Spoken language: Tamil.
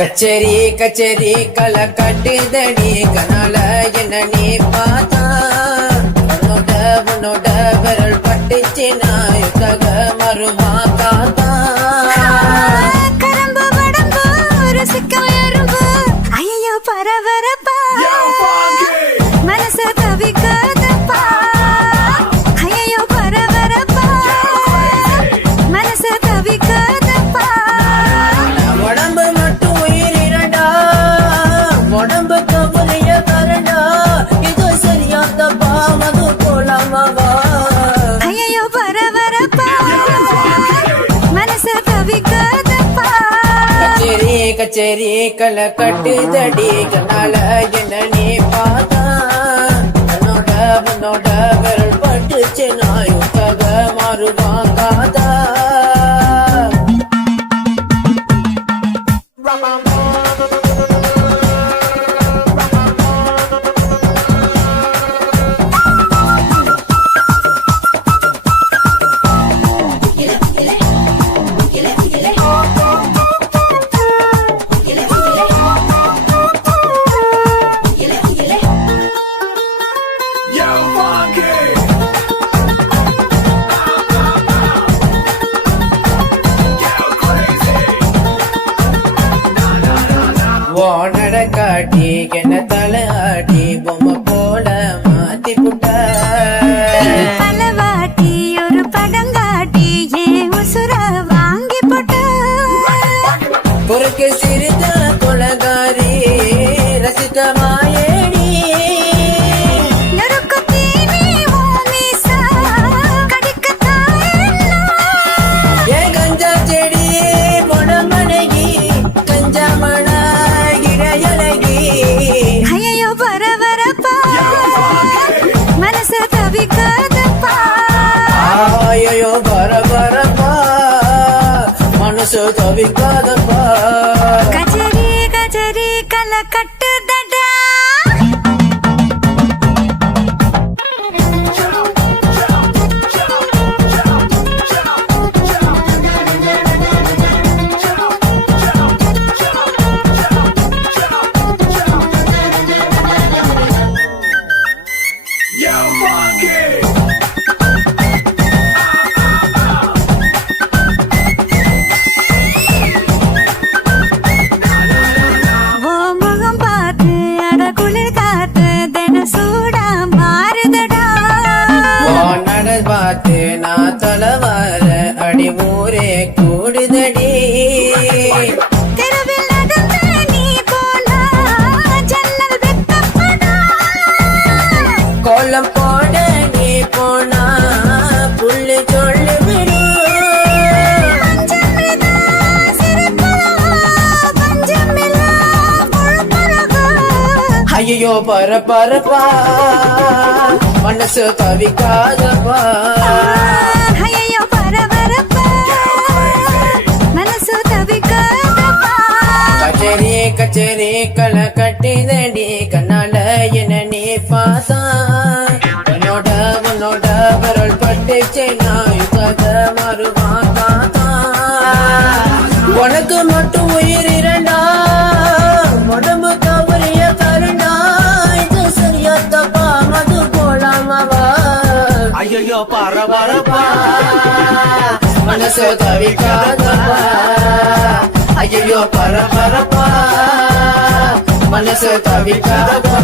கச்சேரி கச்சேரி களை கட்டுதடி கனால என்ன நீ பார்த்தா உன்னோட விரல் பட்டுச்சு நாயுத்தக மருமா காத்தா கரம்பு வடம்பு ருசிக்க எறும்பு ஐயோ பரபரப்பா மனசு தவிக்காதப்பா ஐயோ பரபரப்பா மனசு தவிக்காதப்பா உடம்பு மட்டும் உயிர் இரண்டா உடம்பு கவலைய கரண்டா இது சரியா தப்பா மது போலாமாவா ஐயோ பரபரப்பா மனசு தவிக்காதப்பா கச்சேரி கச்சேரி களை கட்டுதடி கனால என்ன நீ பார்த்தா உன்னோட விரல் பட்டுச்சு நாயுத்தக மாறுவா காதா ஓனட காட்டி என்ன தலை ஆட்டி பொம்மை போல மாத்தி புட்ட பலவாட்டி ஒரு படங்காட்டி ஏன் உசுர வாங்கி போட்ட குறுக்கு சிரித்த கொலகாரி ரசித்த மாயேடி நொறுக்கு தீனி ஓமீசா கடிக்கத்தான் ஏ கஞ்சா செடி பொணமனகி கஞ்சா மண இடையழகி ஐயோ பரபரப்பா மனசு தவிக்காதப்பா ஆயோ பரபரப்பா மனசு தவிக்காதப்பா கச்சேரி கச்சேரி களை கட்டுதடா ஓ முகம் பார்த்து அட குளிர் காத்து தின சூடா மாறுதடா நட பார்த்து நான் தொலைவார அடி ஊரே கூடுதடி தெருவில் நடந்து நீ போனா ஜன்னல் வெட்டப்படா கோலம் போட நீ போனா புள்ளி சொல்லி விடு பஞ்சமிதா சிரிப்பா பஞ்சமில்லா பொழுப்பழகா ஐயோ பரபரப்பா மனசு தவிக்காதப்பா ஐயோ பரபரப்பா மனசு தவிக்காதப்பா கச்சேரி கச்சேரி களை கட்டிதடி கண்ணால என்ன நீ பார்த்தா உன்னோட விரல் பட்டுச்சு நாயுத்தக மருவா காத்தா உனக்கு மட்டும் உயிர் இரண்டா உடம்பு கவரிய கருண்டா இது சரியா தப்பா மது போலாமாவா ஐயோ பரபரப்பா மனசு தவிக்காதப்பா ஐயோ பரபரப்பா மனசு தவிக்காதப்பா